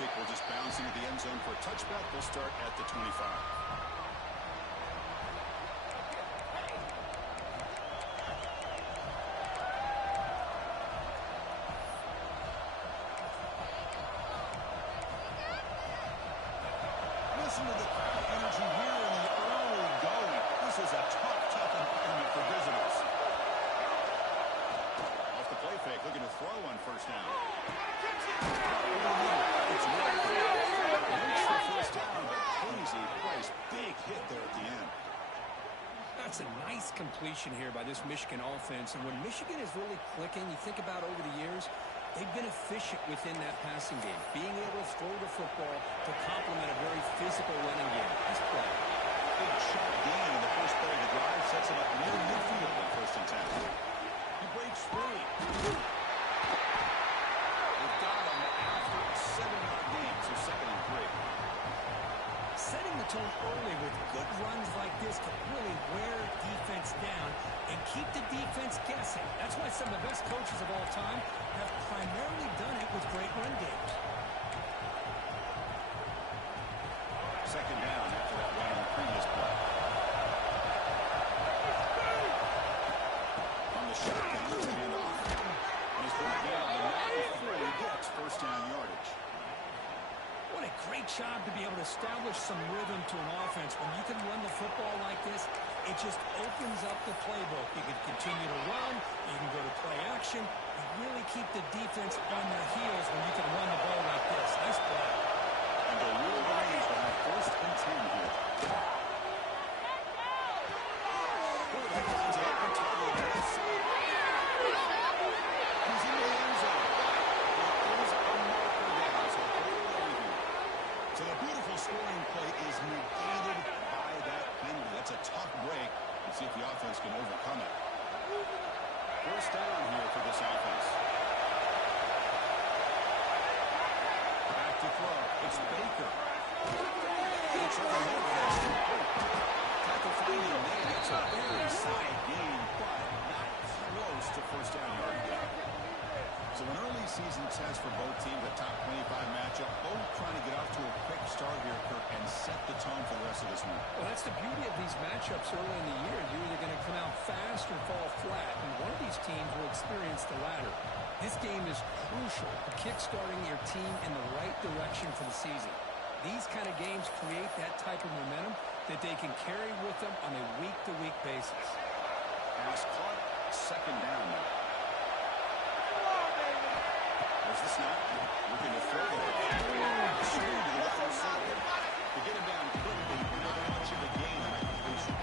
kick will just bounce into the end zone for a touchback. We'll start at the 25. Listen to the crowd energy here in the early going. This is a tough environment for visitors. Off the play fake, looking to throw on first down. It's Looks for first down, but crazy price. Big hit there at the end. That's a nice completion here by this Michigan offense. And when Michigan is really clicking, you think about over the years, they've been efficient within that passing game, being able to throw the football to complement a very physical running game. Nice play. Big sharp gain in the first play of the drive sets it up near midfield on first and 10. He breaks free. They've got him after a 7-yard gain, so 2nd and 3. Setting the tone early with good runs like this can really wear defense down and keep the defense guessing. That's why some of the best coaches of all time have primarily done it with great run games. 2nd down after that run on the previous play. On the shotgun, he's hand off. And he's brought down the line before he gets first down yardage. What a great job to be able to establish some rhythm to an offense. When you can run the football like this, it just opens up the playbook. You can continue to run, you can go to play action, and really keep the defense on their heels when you can run the ball like this. Nice play. And the rule range on first and 10 here. Quarterback lines it up and totally on the left side. He's in the end zone. It is a marker down, so hold everything. So the beautiful scoring play is negated by that penalty. That's a tough break. Let's see if the offense can overcome it. First down here for this offense. Back to throw. It's Baker. It's over there. Tackle finding there. That's a very side gain, but not close to first down yard gain. So an early season test for both teams, a top 25 matchup. Both trying to get off to a quick start here, Kirk, and set the tone for the rest of this week. Well, that's the beauty of these matchups early in the year. You're either going to come out fast or fall flat, and one of these teams will experience the latter. This game is crucial for kickstarting your team in the right direction for the season. These kind of games create that type of momentum that they can carry with them on a week-to-week basis. Pass caught. 2nd down now. There's the snap. Looking to throw there. Straight to the left side. To get him down quickly, not much of a gain on that completion.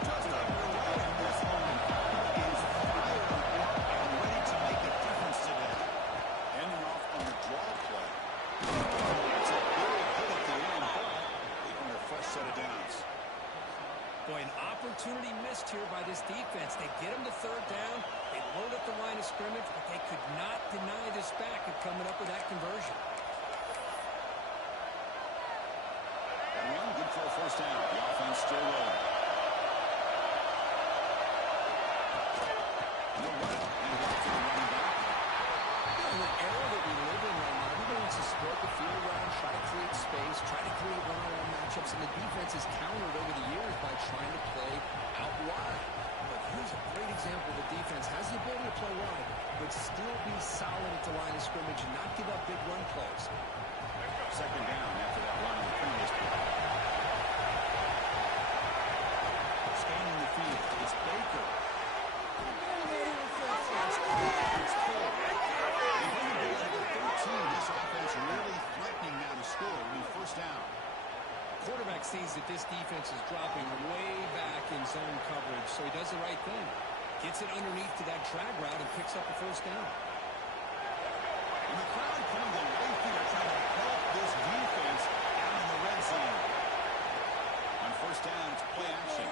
Just underway in this one. He is fired up and ready to make a difference today. Ending off on the draw play. That's a big hit at the end, but they earn a fresh set of downs. Boy, an opportunity missed here by this defense. They get him to 3rd down. They load up the line of scrimmage, but they could not deny this back of coming up with that conversion. That run, good for a first down. The offense still rolling. No run. And off to the running back. In the era that we live in right now, everybody wants to spread the field around, try to create space, try to create one-on-one matchups, and the defense is countered over the years by trying to play out wide. But here's a great example of the defense has the ability to play wide, but still be solid at the line of scrimmage and not give up big run plays. 2nd down after that run on the previous play. Scanning the field. It's Baker. It's Cole. This offense really threatening now to score. It'll be first down. Quarterback sees that this defense is dropping way back in zone coverage, so he does the right thing. Gets it underneath to that drag route and picks up the first down. And the crowd coming to life here trying to help this defense out in the red zone. On first down, it's play action.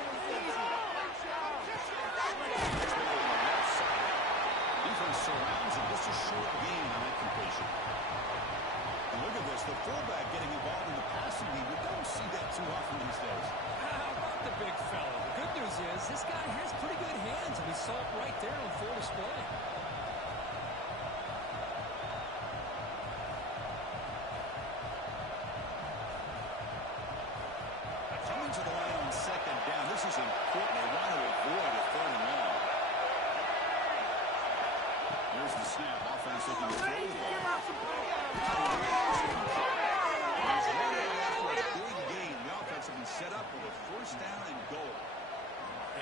Defense surrounds and just a short gain on that completion. And look at this, the fullback getting involved in the This guy has pretty good hands, and we saw it right there on full display. Coming to the line on second down. This is important. They want to avoid a third and long. There's the snap. Offense looking to throw the ball. He's running after a big gain. The offense will be set up with a first down and goal.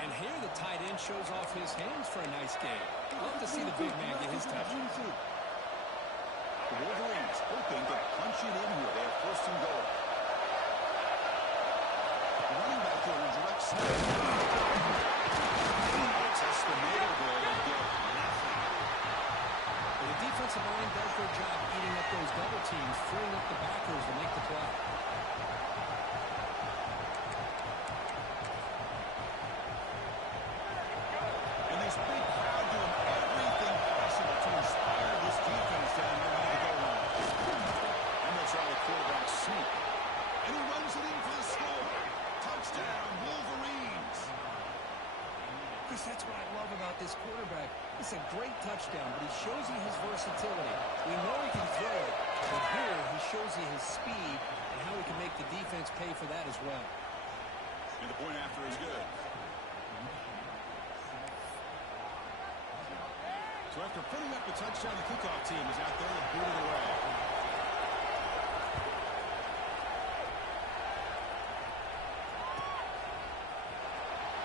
And here the tight end shows off his hands for a nice game. Love to see the big man get his touch. The Wolverines hoping to punch it in here. They have first and goal. Running back there in direct snap. Test the middle there and get nothing. Well, the defensive line does their job eating up those double teams, freeing up the backers to make the play. And this big crowd doing everything possible to inspire this defense down there near the goal line. And that's how the quarterback sneak. And he runs it in for the score. Touchdown, Wolverines. Chris, that's what I love about this quarterback. It's a great touchdown, but he shows you his versatility. We know he can throw it, but here he shows you his speed and how he can make the defense pay for that as well. And the point after is good. So after putting up a touchdown, the kickoff team is out there to boot it away.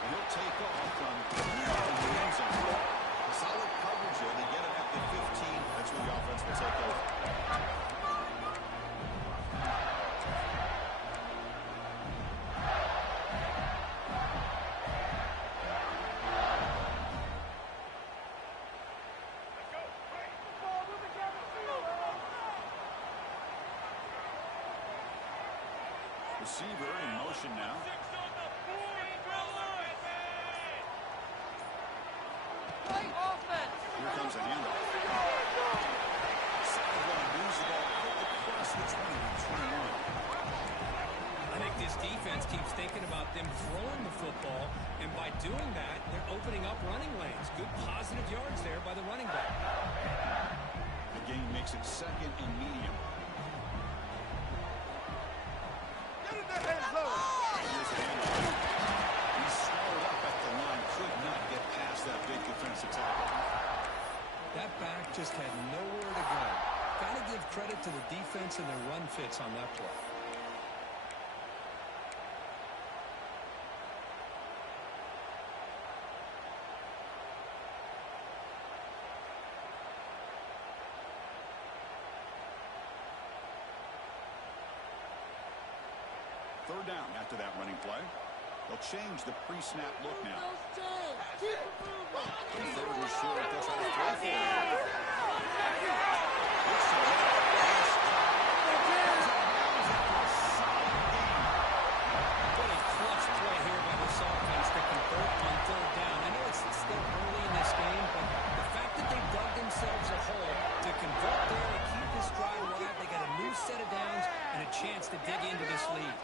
And he'll take off from the end zone. Solid coverage there. They get it at the 15. That's where the offense will take over. Receiver in motion now. Here comes a handoff. Sideline moves the ball across the 20-21. I think this defense keeps thinking about them throwing the football, and by doing that, they're opening up running lanes. Good positive yards there by the running back. The game makes it second and medium. Here's a handoff. He's swallowed up at the line. Could not get past that big defensive tackle. That back just had nowhere to go. Got to give credit to the defense and their run fits on that play. Third down after that running play. They'll change the pre-snap look now. And third is short. They'll try to throw for it. What a clutch play here by this offense to convert on third down. I know it's still early in this game, but the fact that they dug themselves a hole to convert there and keep this drive alive, they got a new set of downs and a chance to dig into this lead.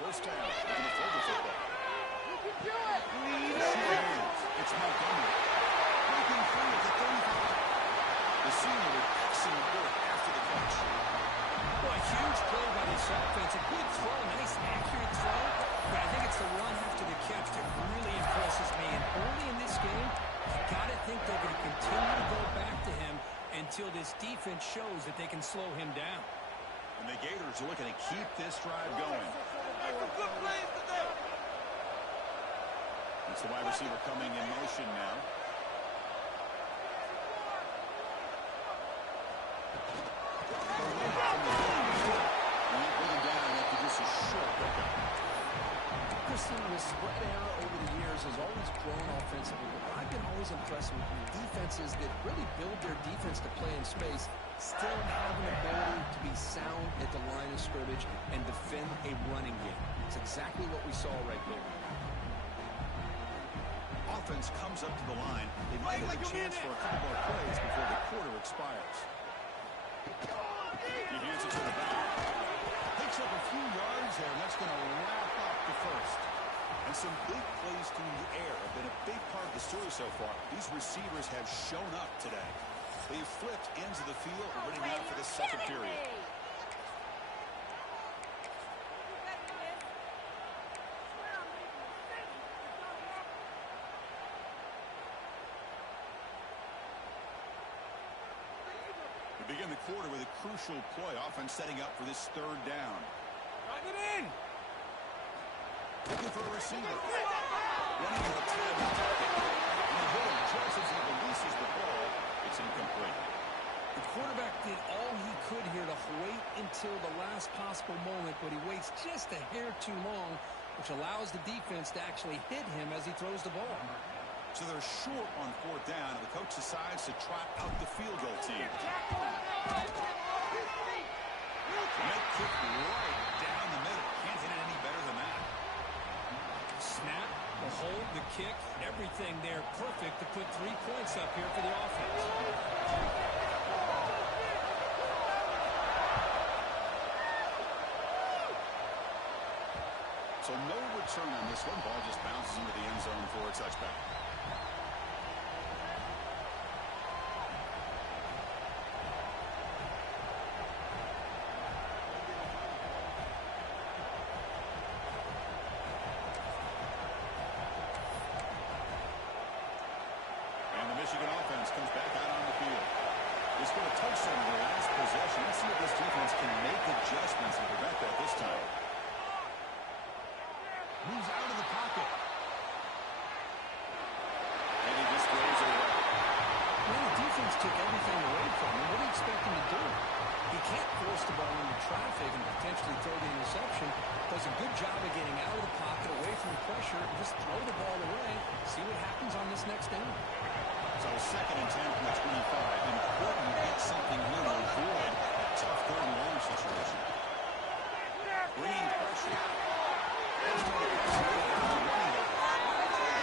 First down. They're going to throw the football. It's Montgomery. Breaking free at the 35. The senior with excellent work after the catch. Well, a huge play by this offense. A good throw, nice accurate throw. But I think it's the run after the catch that really impresses me. And early in this game, you got to think they're going to continue to go back to him until this defense shows that they can slow him down. And the Gators are looking to keep this drive going. It's the wide receiver coming in motion now. Christian, the spread era over the years has always grown offensively, but I've been always impressed with defenses that really build their defense to play in space, still have an ability to be sound at the line of scrimmage and defend a running game. It's exactly what we saw right there. Offense comes up to the line. They might have a chance for a couple more plays before the quarter expires. He hands it to the back. Picks up a few yards there, and that's going to wrap up the first. And some big the story so far. These receivers have shown up today. They've flipped into the field, ready now for the second period. We begin the quarter with a crucial play, offense setting up for this third down. Drive it in. Looking for a receiver. Running to the time of the pocket. And the hitter just as he releases the ball, it's incomplete. The quarterback did all he could here to wait until the last possible moment, but he waits just a hair too long, which allows the defense to actually hit him as he throws the ball. So they're short on fourth down, and the coach decides to trot out the field goal team. Net kick right down the middle. Can't hit it any better than that. Snap, the hold, the kick, everything there perfect to put 3 points up here for the offense. So no return on this one. Ball just bounces into the end zone for a touchback. Michigan offense comes back out on the field. They scored a touchdown in their last possession. Let's see if this defense can make adjustments and prevent that this time. Moves out of the pocket. And he just throws it away. Well, the defense took everything away from him. What do you expect him to do? He can't force the ball into traffic and potentially throw the interception. Does a good job of getting out of the pocket, away from the pressure, and just throw the ball away. See what happens on this next down. So 2nd and 10 from the 25. Important to get something here to avoid a tough third and long situation. Bringing pressure. The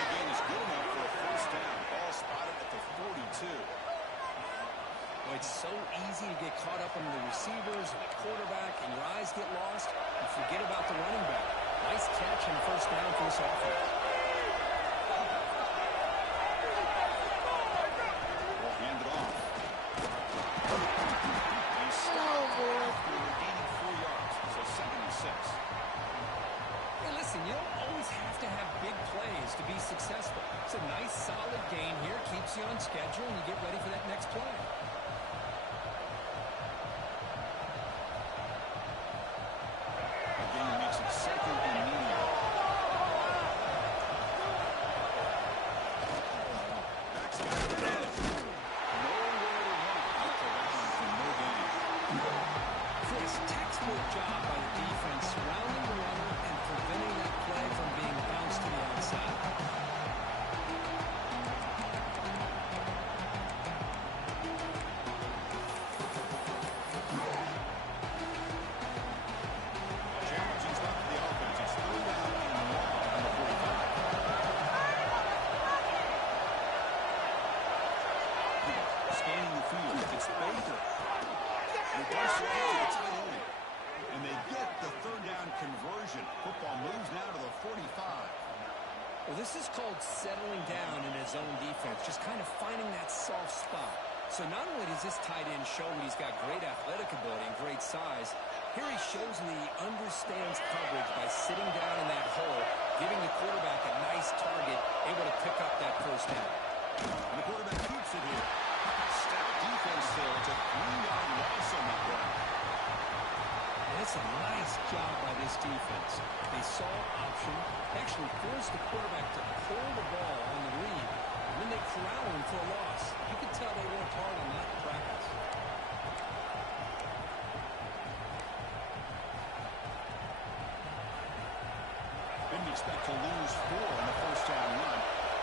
game is good enough for a first down. Ball spotted at the 42. Well, it's so easy to get caught up in the receivers and the quarterback, and your eyes get lost. You forget about the running back. Nice catch and first down for this offense. To be successful. It's a nice, solid gain here. Keeps you on schedule, and you get ready for that next play. The game makes it 2nd and medium. Backside of the edge. Nowhere to run. After that one for no gain. Chris, textbook job by the defense surrounding the runner and preventing that play from being bounced to the outside. Well, this is called settling down in his own defense, just kind of finding that soft spot. So not only does this tight end show that he's got great athletic ability and great size, here he shows that he understands coverage by sitting down in that hole, giving the quarterback a nice target, able to pick up that first down. And the quarterback keeps it here. Stout defense there. It's a 3-yard loss on that run. It's a nice job by this defense. They saw option, actually forced the quarterback to pull the ball on the read, and then they corral him for a loss. You can tell they worked hard on that in practice. Didn't expect to lose 4 on the first down run.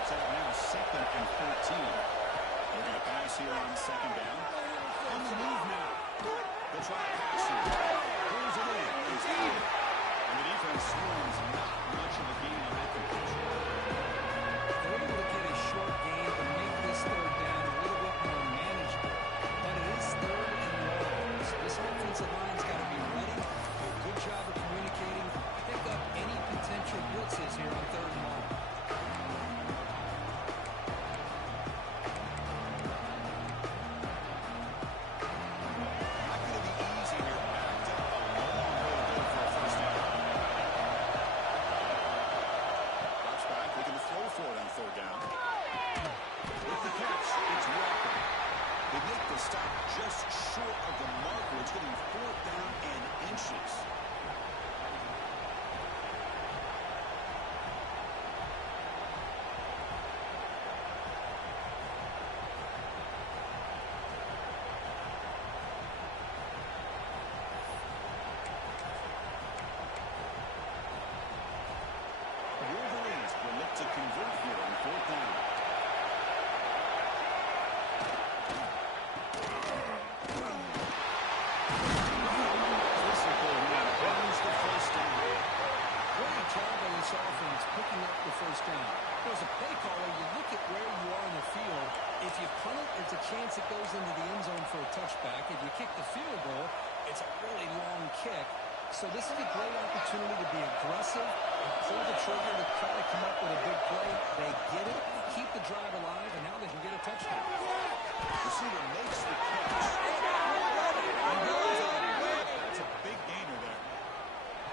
Set up now 2nd and 14. They're going to pass here on 2nd down. On the move now. They'll try to pass here. Pulls it in. It's in. And the defense swarms not much of a gain on that completion. They're able to get a short gain to make this third down a little bit more manageable. But it is 3rd and long. So this offensive line's got to be ready. Do a good job of communicating. Pick up any potential blitzes here on 3rd and long. touchback. If you kick the field goal, it's a really long kick. So this is a great opportunity to be aggressive and pull the trigger to try to come up with a big play. They get it, keep the drive alive, and now they can get a touchdown. Receiver makes the catch. And goes away. That's a big gainer there.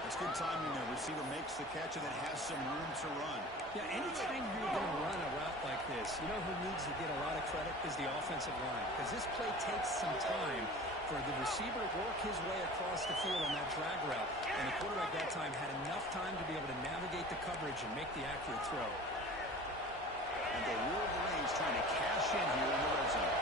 That's good timing there. Receiver makes the catch and it has some room to run. Yeah, anytime you're going to run a route like this, you know who needs to get a lot of credit is the offensive line. Because this play takes some time for the receiver to work his way across the field on that drag route. And the quarterback that time had enough time to be able to navigate the coverage and make the accurate throw. And the Wolverines trying to cash in here in the red zone.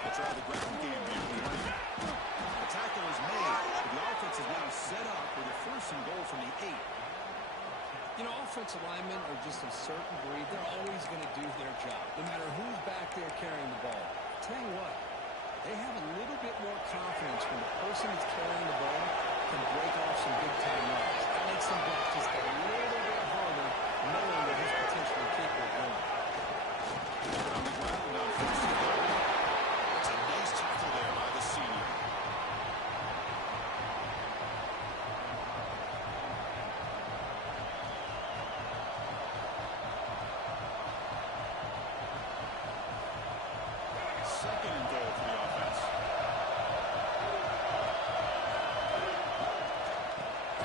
They try the ground game here. The tackle is made, but the offense is now set up with a 1st and goal from the 8. You know, offensive linemen are just a certain breed. They're always going to do their job, no matter who's back there carrying the ball. Tell you what, they have a little bit more confidence when the person that's carrying the ball can break off some big-time runs. That makes them block just a little bit harder, knowing that he's potentially capable of running. On the ground on 1st and goal. That's a nice tackle there by the senior. Second and goal for the offense.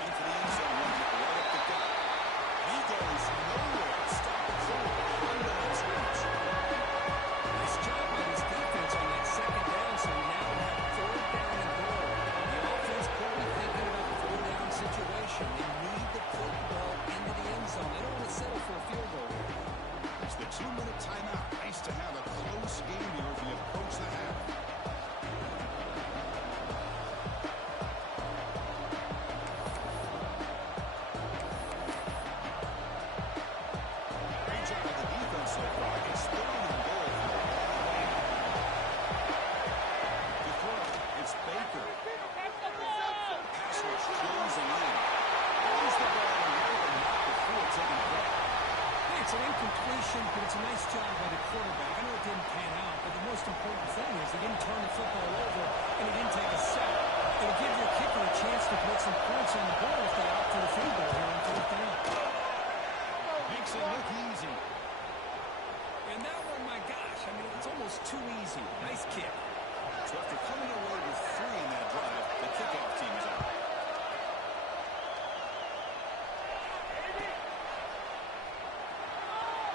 Into the end zone, runs it right up the gut. He goes nowhere. Stop it cold. Under its reach. Nice job by his defense on that 2nd down, so we now have 3rd down and goal. The offense clearly thinking about the 4th down situation. They need to put the ball into the end zone. They don't want to settle for a field goal. It's the 2-minute timeout. Nice to have a close game here as we approach the half. Great job by the defense so far. It's 3rd and goal. To throw, it's Baker. Pass rush closing in. Throws the ball away and not before taking a break. Hey, it's an incompletion, but it's a nice job by the quarterback. I know it didn't pan out, but the most important thing is he didn't turn the football over and he didn't take a sack. It'll give your kicker a chance to put some points on the board if they opt for the field goal here on 4th down. Makes it look easy. And that one, my gosh, I mean, it's almost too easy. Nice kick. So after coming away with 3 in that drive, the kickoff team is out.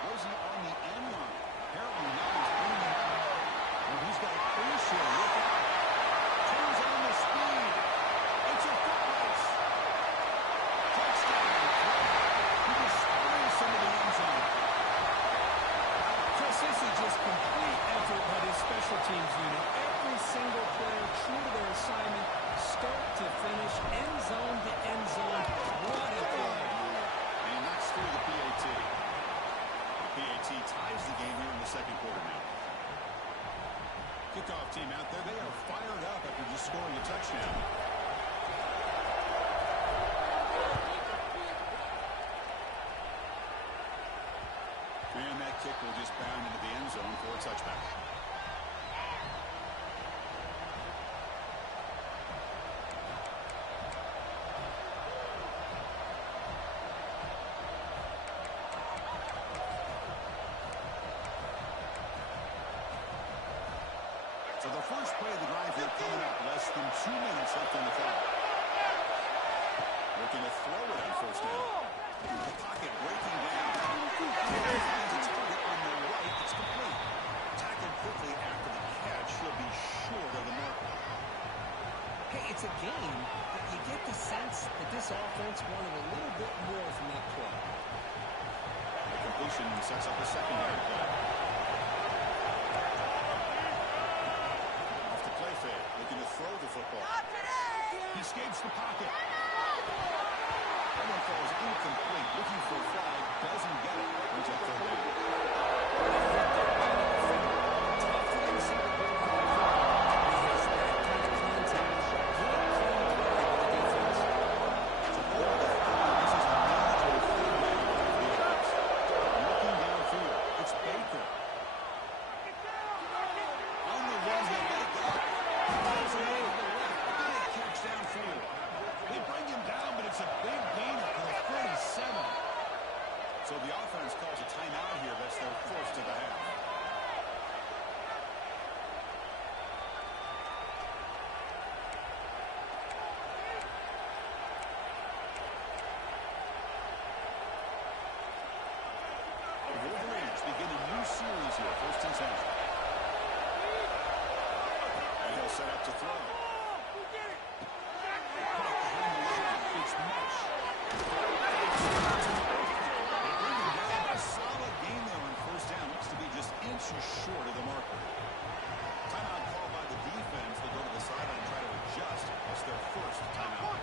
Rosie on the end line. Apparently now he's bringing it out. And he's got a clear share. Look out. Turns on the speed. It's a foot race. Touchdown. He just springs into the end zone. Chris, this is just complete effort by this special teams unit. Every single player true to their assignment, start to finish, end zone to end zone. What a play. And he knocks through the PAT. The PAT ties the game here in the 2nd quarter now. Kickoff team out there. They are fired up after just scoring a touchdown. And that kick will just bound into the end zone for a touchback. So the first play of the drive here coming up, less than 2 minutes left on the clock. Looking to throw it on 1st down. The pocket breaking down. Finds a target on the right. It's complete. Tackled quickly after the catch. He'll be short of the mark. Hey, it's a game that you get the sense that this offense wanted a little bit more from that play. The completion sets up a secondary play. Off the play fake, looking to throw the football. He escapes the pocket. That one falls incomplete. Looking for a flag, doesn't get it. Brings up 3rd down. Tough for them to see the ball go because that kind of contact. Good clean play by the defense. This is a manageable 3rd down for the offense. Looking down throw. Put it behind the line. It's Mesh. A solid gain there on first down. Looks to be just inches short of the marker. Timeout called by the defense. They go to the sideline and try to adjust. That's their first timeout.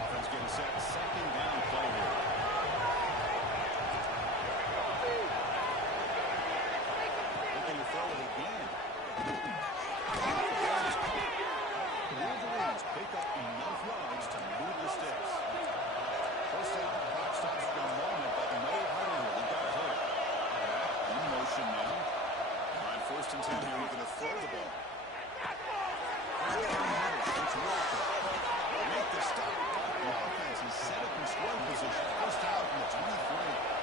Offense getting set. Second down play here. Looking to throw it again. Wolverines pick up enough yards to move the sticks. First down, clock stops for a moment, but no hurry. They got hurt. In motion now. On first and 10 here, looking to throw the ball. It's Walker. Make the stop. The offense is set up in scoring position. First down from the 23.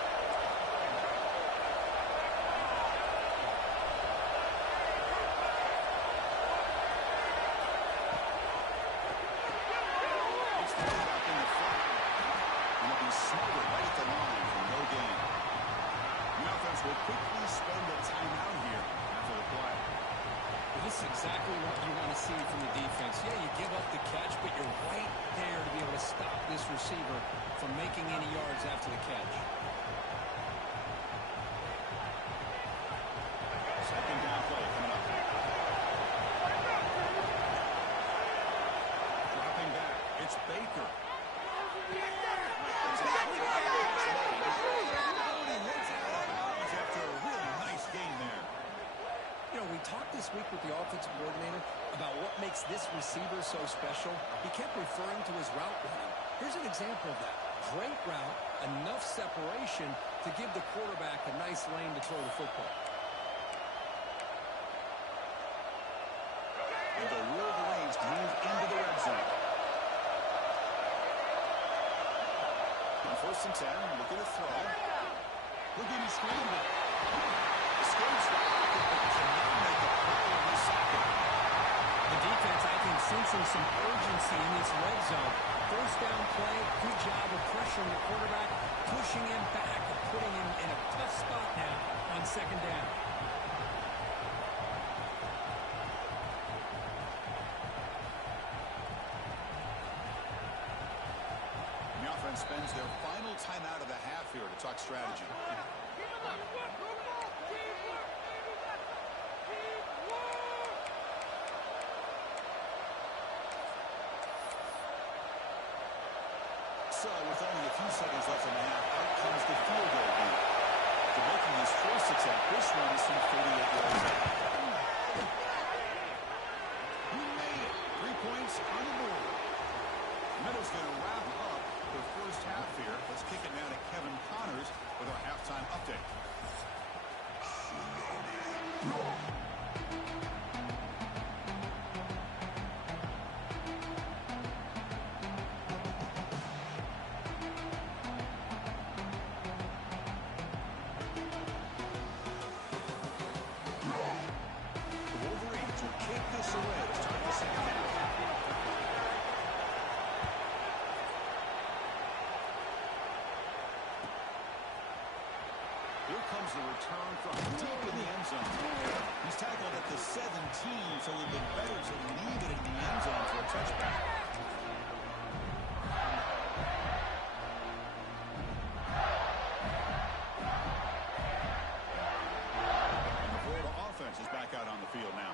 Will quickly spend a timeout here after the play. This is exactly what you want to see from the defense. Yeah, you give up the catch, but you're right there to be able to stop this receiver from making any yards after the catch. Second down play coming up. Dropping back. It's Baker. We talked this week with the offensive coordinator about what makes this receiver so special. He kept referring to his route running. Here's an example of that. Great route, enough separation to give the quarterback a nice lane to throw the football. And the Wolverines move into the red zone. On first and 10, looking to throw. Looking to scramble. Escapes the pocket, but cannot make a play in the second. The defense, I think, sensing some urgency in this red zone. First down play, good job of pressuring the quarterback, pushing him back and putting him in a tough spot now on second down. The offense spends their final timeout of the half here to talk strategy. So, with only a few seconds left in the half, out comes the field goal here. To making his first attempt, this one is from 38 yards out. He made it. 3 points on the board. Middle's going to wrap up the first half here. Let's kick it now to Kevin Connors with our halftime update. Here comes the return from deep in the end zone. He's tackled at the 17, so it would have been better to leave it in the end zone for a touchback. And the Florida offense is back out on the field now.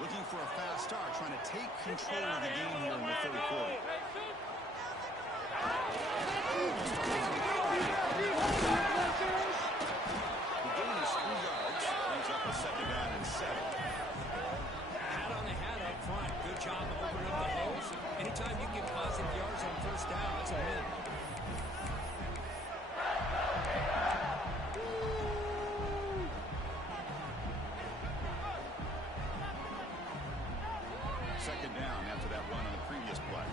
Looking for a fast start, trying to take control of the game here in the third quarter. Second down and 7. Hat on the hat up front. Good job of opening up the holes. Anytime you get positive yards on first down, that's a win. Second down after that run on the previous play.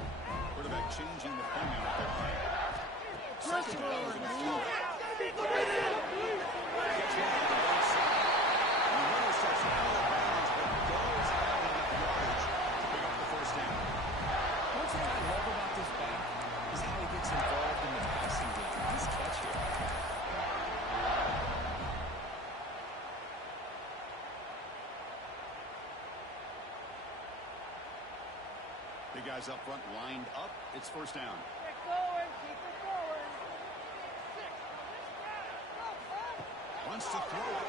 Quarterback changing the play now at the line. Second down is going to throw it. Catch one on the right side. Starts out of bounds, but does have enough yardage to pick up the first down. One thing I love about this back is how he gets involved in the passing game. Nice catch here. The guys up front lined up. It's first down. Keep it going. Keep it going. Wants to throw it.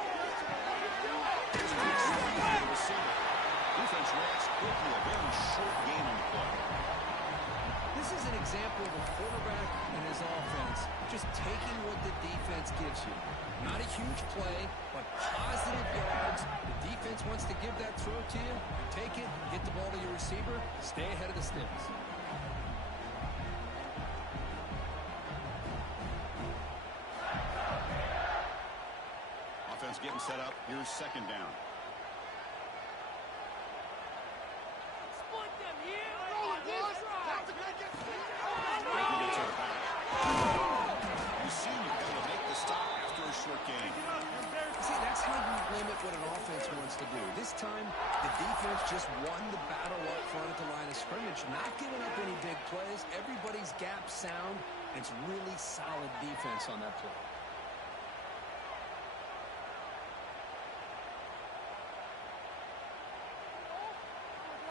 Here's the receiver. Defense reacts quickly. A very short gain on the play. This is an example of a quarterback and his offense just taking what the defense gives you. Not a huge play, but positive yards. The defense wants to give that throw to you. You take it, get the ball to your receiver, stay ahead of the sticks. Offense getting set up. Here's second down. Split them here. You see, you've got to make the stop after a short gain. See, that's how you limit what an offense wants to do. This time, the defense just won the battle up front at the line of scrimmage, not giving up any big plays. Everybody's gap sound, and it's really solid defense on that play.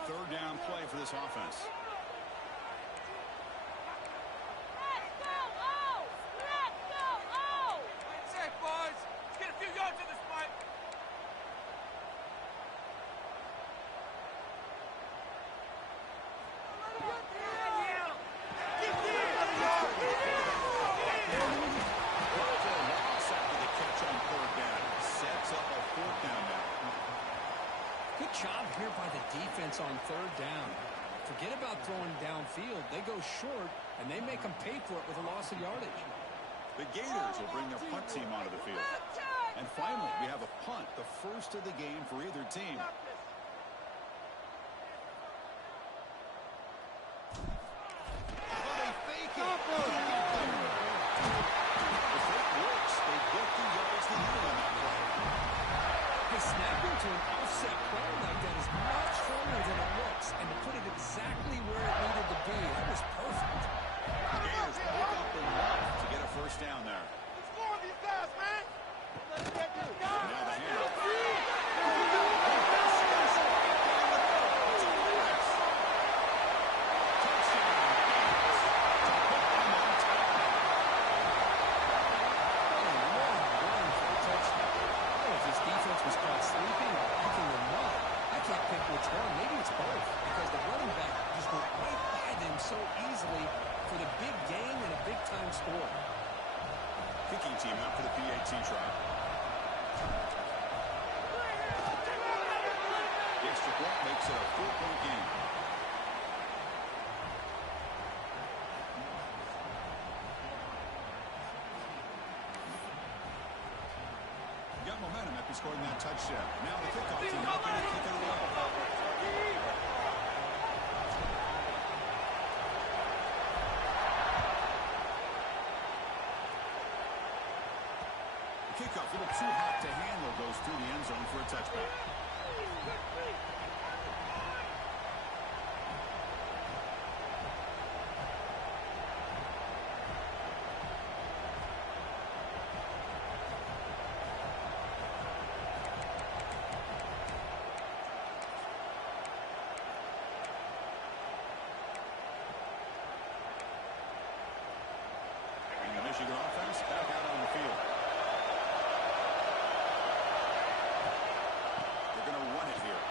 Third down play for this offense. Good job here by the defense on third down. Forget about throwing downfield. They go short, and they make them pay for it with a loss of yardage. The Gators will bring their punt team onto the field. And finally, we have a punt, the first of the game for either team. They fake it. The fake works. They get the yards they need on that play. Hey, snapping to an offset play like that is much harder than it looks. And to put it exactly where it needed to be, that was perfect. The Gators pick up enough to get a first down there. Now the handoff. Maybe it's both, because the running back just went right by them so easily for the big gain and a big-time score. Kicking team out for the PAT try. The extra point makes it a 4-point game. Got momentum after scoring that touchdown. Now the kickoff team out there kicking it away. Kickoff, a little too hot to handle, goes through the end zone for a touchback. And the Michigan offense back out on the field. They're going to run it here.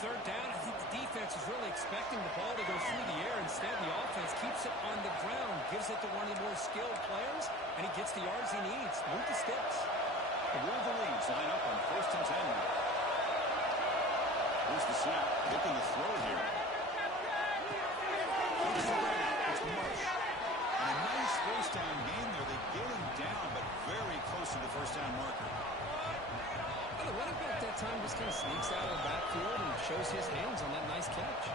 third down. I think the defense is really expecting the ball to go through the air. Instead, the offense keeps it on the ground, gives it to one of the more skilled players, and he gets the yards he needs. Move the sticks. The Wolverines line up on 1st and 10. Here's the snap. Looking to throw here. It's Marsh. And a nice first down gain there. They get him down, but very close to the first down marker. Well, the running back that time just kind of sneaks out of the backfield and shows his hands on that nice catch.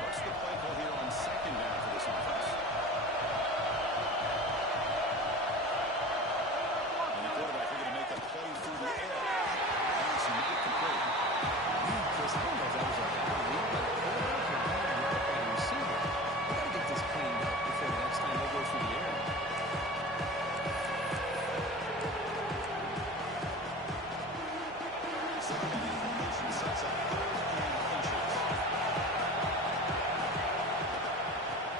What's the play call here on 2nd down for this offense? And the quarterback are going to make a play through the air. Pass and make it complete. Chris, I don't know if that was a bad read by the quarterback or a bad read by the receiver. We got to get this cleaned up before the next time they go through the air. Sets up 3rd and inches.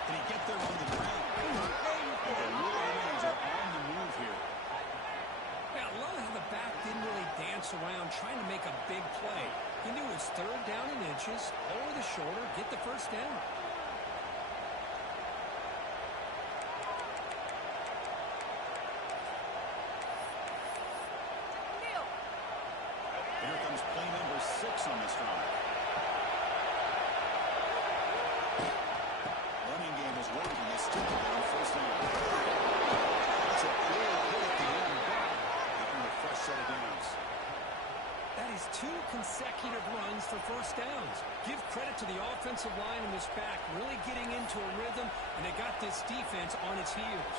Can he get there on the ground? The Wolverines are on the move here. Yeah, I love how the back didn't really dance around trying to make a big play. He knew it was 3rd down and inches, over the shoulder, get the first down. Here comes play number 6 on this drive. Running game is working. They still get on 1st down. That's a big hit at the end. Getting a fresh set of downs. That is 2 consecutive runs for first downs. Give credit to the offensive line and this back, really getting into a rhythm, and they got this defense on its heels.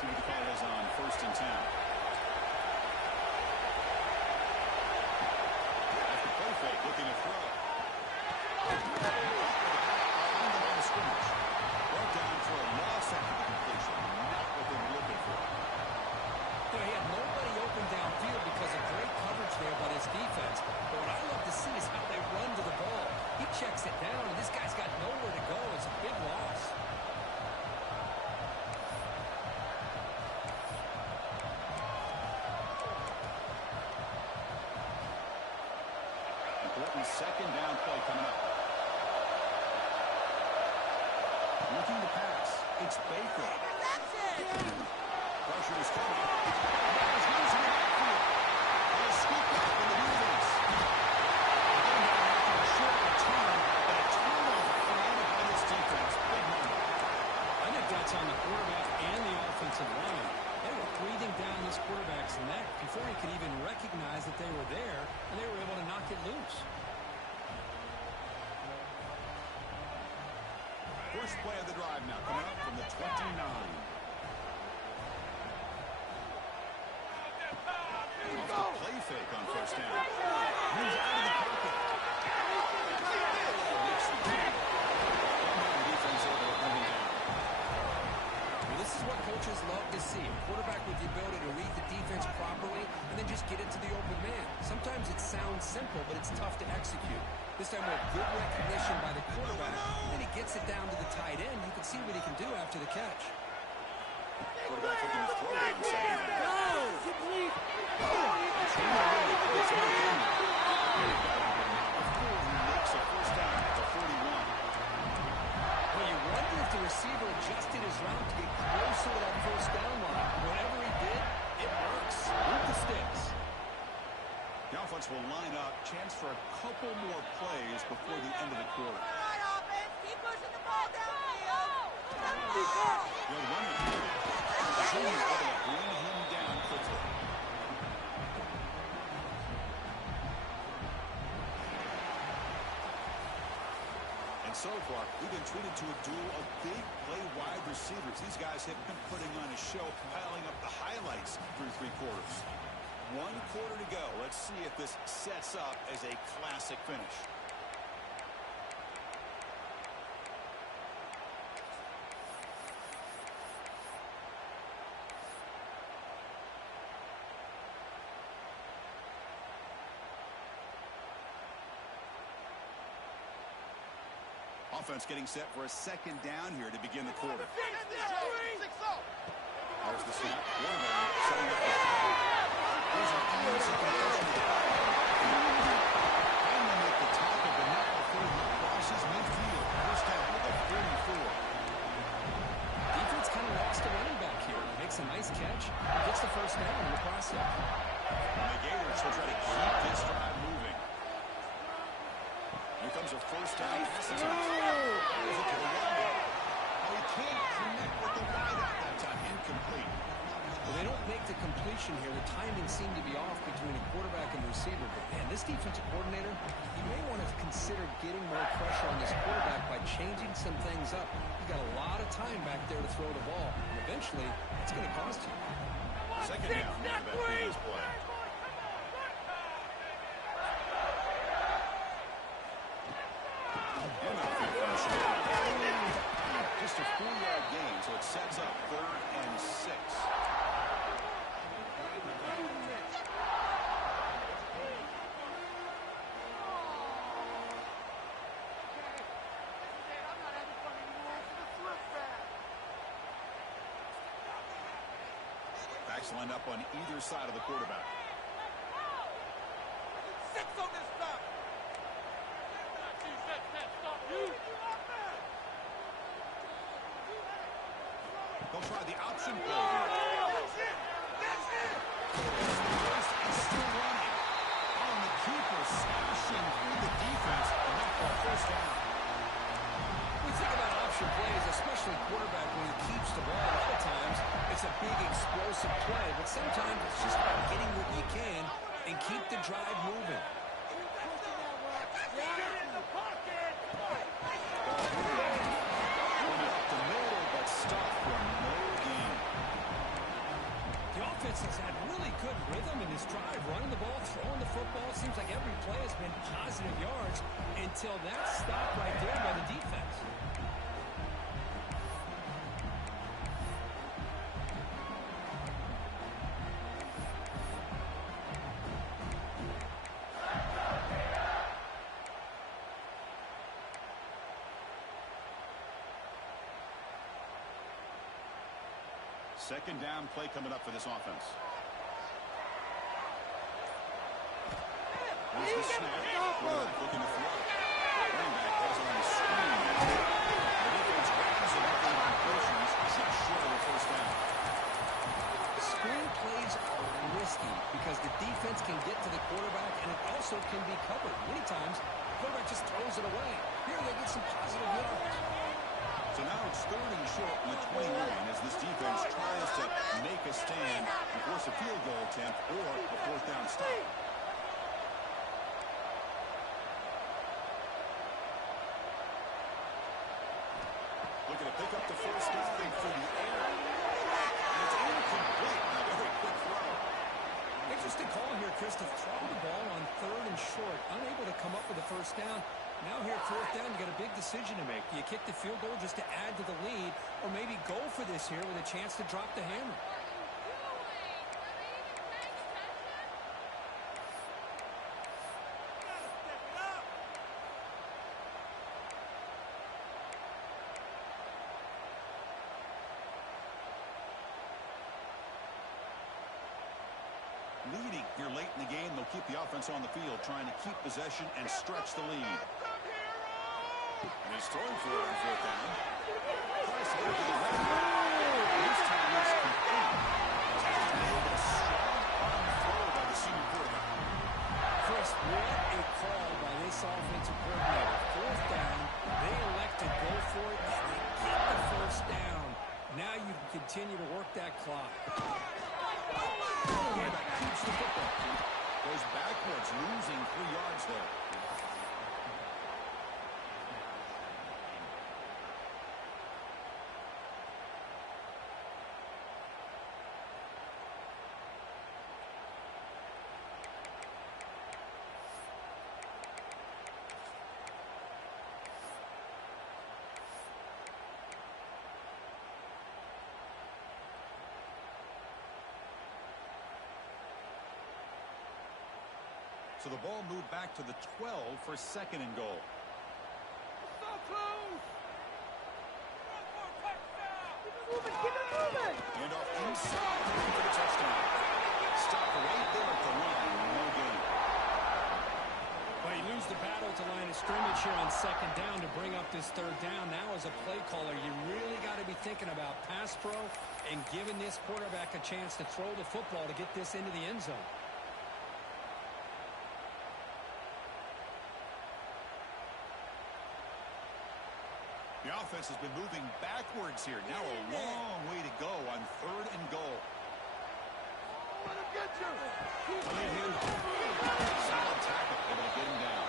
See what the call is on 1st and 10. After play fake, looking to throw. On the line of scrimmage. Brought down for a loss after the completion. Not what they were looking for. You know, he had nobody open downfield because of great coverage there by this defense. But what I love to see is how they run to the ball. He checks it down, and this guy's got nowhere to go. It's a big loss. Important 2nd down play coming up. Looking to pass. It's Baker. Pressure is coming. Ball's loose in the backfield. And a scoop back in the defense. Again, after a short return, but a turnover created by this defense. Big moment. I think that's on the quarterback and the offensive line. They were breathing down this quarterback's neck before he could even recognize that they were there, and they were able to knock it loose. First play of the drive now coming up from the 29. Off the play fake on 1st down. Moves out of the pocket. Makes the play. Defense able to bring him down. Well, this is what coaches love to see. A quarterback with the ability to read the defense properly and then just get it to the open man. Sometimes it sounds simple, but it's tough to execute. This time with good recognition by the quarterback, and then he gets it down to the tight end. You can see what he can do after the catch. Quarterback looking to throw it on 2nd down. Makes a first down at the 41. Well, you wonder if the receiver adjusted his route to get closer to that first down line. Whatever he did, it works. Move the sticks. The offense will line up. Chance for a couple more plays before the end of the quarter. Keep pushing the ball downfield. Good running. Junior able to bring him down quickly. And so far, we've been treated to a duel of big play wide receivers. These guys have been putting on a show, piling up the highlights through 3 quarters. 1 quarter to go. Let's see if this sets up as a classic finish. Offense getting set for a second down here to begin the quarter. There's the snap. Quarterback setting up the throw. Here's an easy completion. Finally at the top of the net before he crosses midfield. First down with a 34. Defense kind of lost a running back here. Makes a nice catch. Gets the first down in the process. And the Gators will try to keep this drive moving. Here comes a first down pass attempt. Throws it to the running. Oh, he can't connect with the wideout that time. Incomplete. Well, they don't make the completion here. The timing seemed to be off between a quarterback and receiver. But, man, this defensive coordinator, he may want to consider getting more pressure on this quarterback by changing some things up. You got a lot of time back there to throw the ball. And eventually, it's going to cost you. Second down after that previous play. Just a 4-yard gain, so it sets up 3rd and 6. Backs lined up on either side of the quarterback. 6 on this stop. They'll try the option play here. It's still running. On the keeper, smashing through the defense, enough for a first down. We think about option plays, especially quarterback when he keeps the ball. A lot of times, it's a big explosive play, but sometimes it's just about getting what you can and keep the drive moving. Has had really good rhythm in his drive, running the ball, throwing the football. It seems like every play has been positive yards until that stop right there by the defense. Second down play coming up for this offense. Here's the snap. Quarterback looking to throw. Running back has it on the screen. The defense grabs it up in completions. Just short of the first down. Screen plays are risky because the defense can get to the quarterback and it also can be covered. Many times, the quarterback just throws it away. Here they get some positive yards. So now it's 3rd and short from the 29 as this defense tries to make a stand and force a field goal attempt or a 4th down stop. Looking to pick up the first down through the air. And it's incomplete. A very quick throw. Interesting call here, Chris, to throw the ball on 3rd and short, unable to come up with a first down. Now here at 4th down, you got a big decision to make. Do you kick the field goal just to add to the lead, or maybe go for this here with a chance to drop the hammer? Leading here late in the game, they'll keep the offense on the field, trying to keep possession and stretch the lead. And he's throwing for it on 4th down. Tries to get it to the right. This time it's complete. Nailed a strong arm throw by the senior quarterback. Chris, what a call by this offensive coordinator. 4th down, they elect to go for it, and they get the first down. Now you can continue to work that clock. Quarterback keeps the football. Goes backwards, losing 3 yards there. So the ball moved back to the 12 for 2nd and goal. And off inside, looking for the touchdown. Stop right there at the line. No gain. Well, you lose the battle at the line of scrimmage here on second down to bring up this third down. Now, as a play caller, you really got to be thinking about pass pro and giving this quarterback a chance to throw the football to get this into the end zone. The offense has been moving backwards here. Now a long way to go on 3rd and goal. Let him get you. Solid tackle, able to get him down.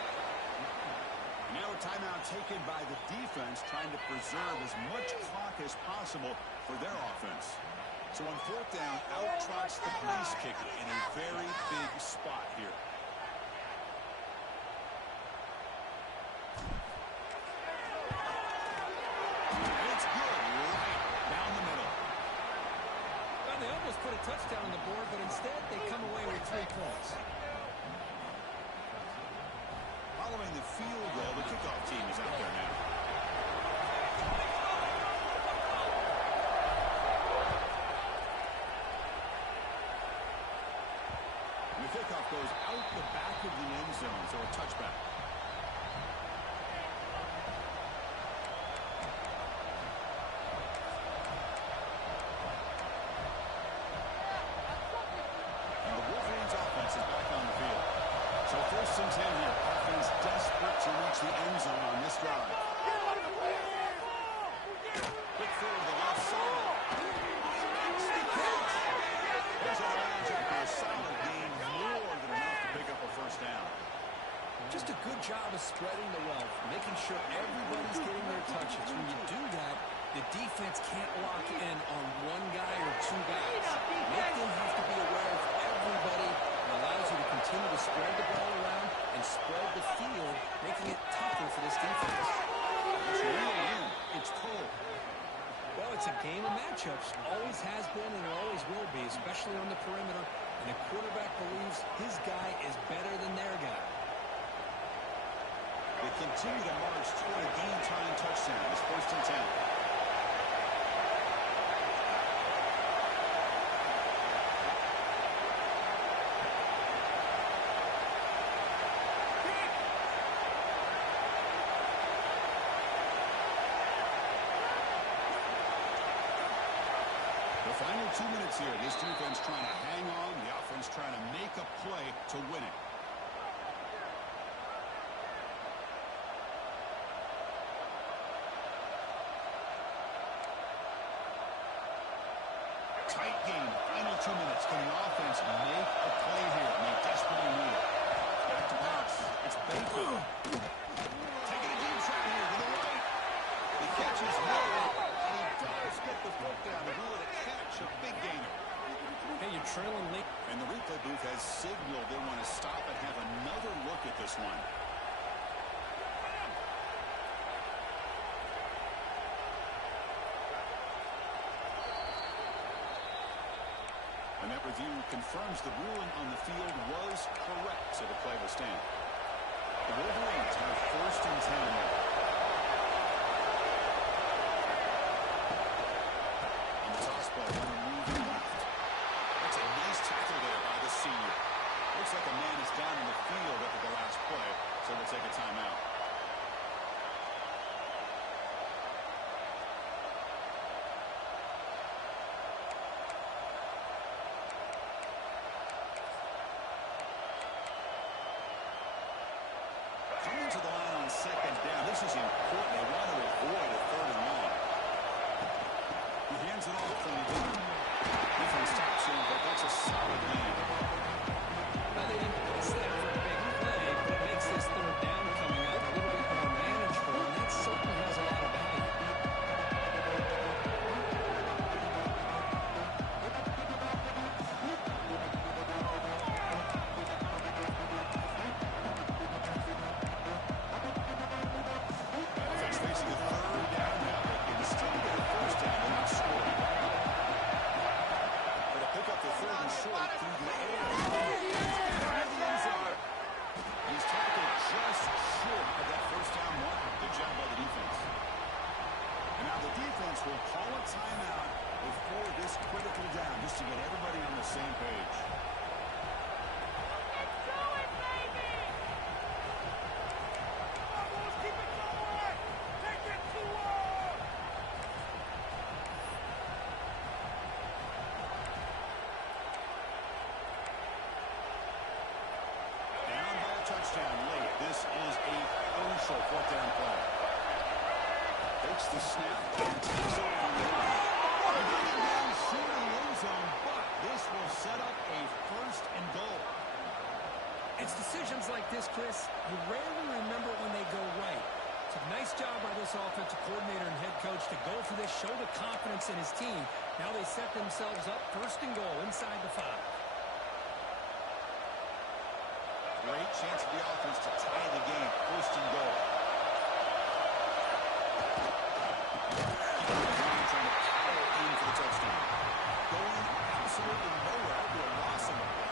Now a timeout taken by the defense, trying to preserve as much clock as possible for their offense. So on 4th down, out trots the place kicker in a very big spot here. It's good, right down the middle. Well, they almost put a touchdown on the board, but instead they come away with 3 points. Following the field goal, the kickoff team is out there now. The kickoff goes out the back of the end zone, so a touchback. And the Wolverines offense is back on the field. So 1st and 10 here. Offense desperate to reach the end zone on this drive. Quick throw to the left side. Makes the catch. There's a round for a solid gain, more than enough to pick up a 1st down. Just a good job of spreading the wealth, making sure everybody's getting their touches. When you do that, the defense can't lock in on one guy or 2 guys. Make them have to be aware of everybody. It allows you to continue to spread the ball around and spread the field, making it tougher for this defense. It's really in. It's cold. Well, it's a game of matchups. Always has been and always will be, especially on the perimeter. And the quarterback believes his guy is better than their guy. They continue to march toward a game-time touchdown. It's 1st and 10. The final 2 minutes here. This defense trying to hang on. The offense trying to make a play to win it. Tight game. Final 2 minutes. Can the offense make a play here? And they desperately need it. Back to pass. It's Baker. Taking a deep shot here to the right. He catches Miller. And he does get the foot down to rule it a catch. A big gainer. Hey, you're trailing late. And the replay booth has signaled they want to stop and have another look at this one. And that review confirms the ruling on the field was correct, so the play will stand. The Wolverines have 1st and 10 now. On the toss play, going to move left. That's a nice tackle there by the senior. Looks like a man is down in the field after the last play, so we'll take a timeout. Coming to the line on 2nd down. down play. Takes the snap and takes over from there. Getting down short of the end zone, but this will set up a first and goal. It's decisions like this, Chris, you rarely remember when they go right. It's a nice job by this offensive coordinator and head coach to go for this, show the confidence in his team. Now they set themselves up first and goal inside the 5. Great chance for the offense to tie the game. First and goal. Trying to power in for the touchdown. Going absolutely nowhere. That'll be a loss on the play.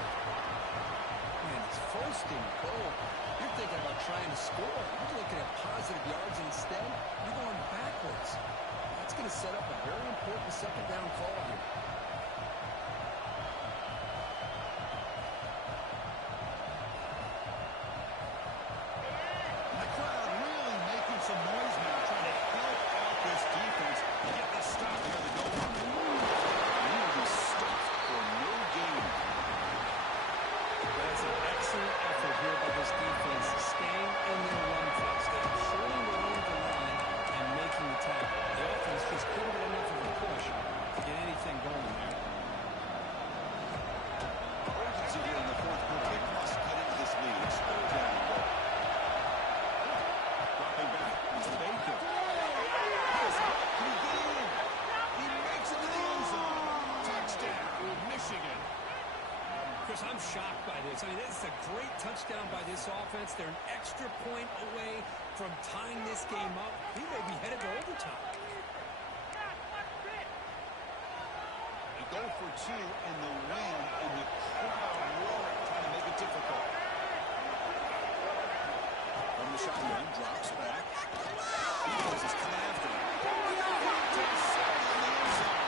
Man, it's first and goal. You're thinking about trying to score. You're looking at positive yards instead. You're going backwards. That's going to set up a very important second down call here. The crowd really making some noise now, trying to help out this defense and get this stop near the goal line. He will be stuffed for no gain. That's an excellent effort here by this defense, staying in their run phase. They're holding their own the line and making the tackle. The offense just couldn't get enough of a push to get anything going there. Urgency here in the fourth quarter. They must cut into this lead. It's third down and goal. Dropping back is Baker. Can he get in? He makes it to the end zone. Touchdown, Michigan. Chris, I'm shocked by this. I mean, this is a great touchdown by this offense. They're an extra point away from tying this game up. He may be headed to overtime. A goal for 2 in the win, and the crowd roaring, trying to make it difficult. From the shotgun, drops back. Eagles is coming after him. To the side of the end zone.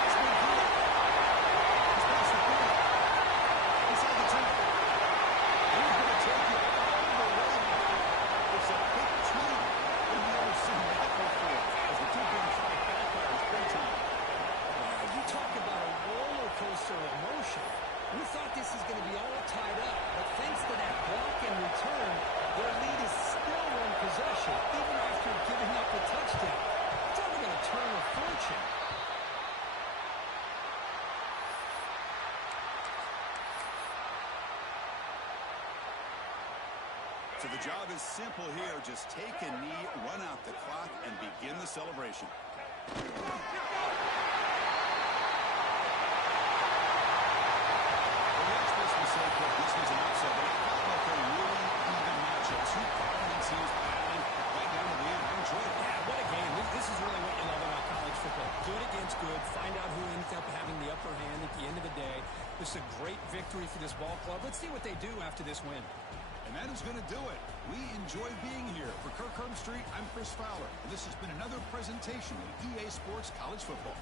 It's been good. He's passed the ball. Inside the 10. He's going to take it all the way. It's a big 2. We've never seen that before. As the 2 being tried back by his great time. You talk about a roller coaster of emotion. We thought this is going to be all tied up, but thanks to that block and return, their lead is still one possession, even after giving up the touchdown. It's only going to turn a fortune. So the job is simple here. Just take a knee, run out the clock, and begin the celebration. This was an upset, but it felt like a really even matchup. 2 quality teams battling right down to the end. I enjoyed it. Yeah, what a game. This is really what you love about college football. Good against good. Find out who ends up having the upper hand at the end of the day. This is a great victory for this ball club. Let's see what they do after this win. And that is going to do it. We enjoyed being here. For Kirk Herbstreit, I'm Chris Fowler. And this has been another presentation of EA Sports College Football.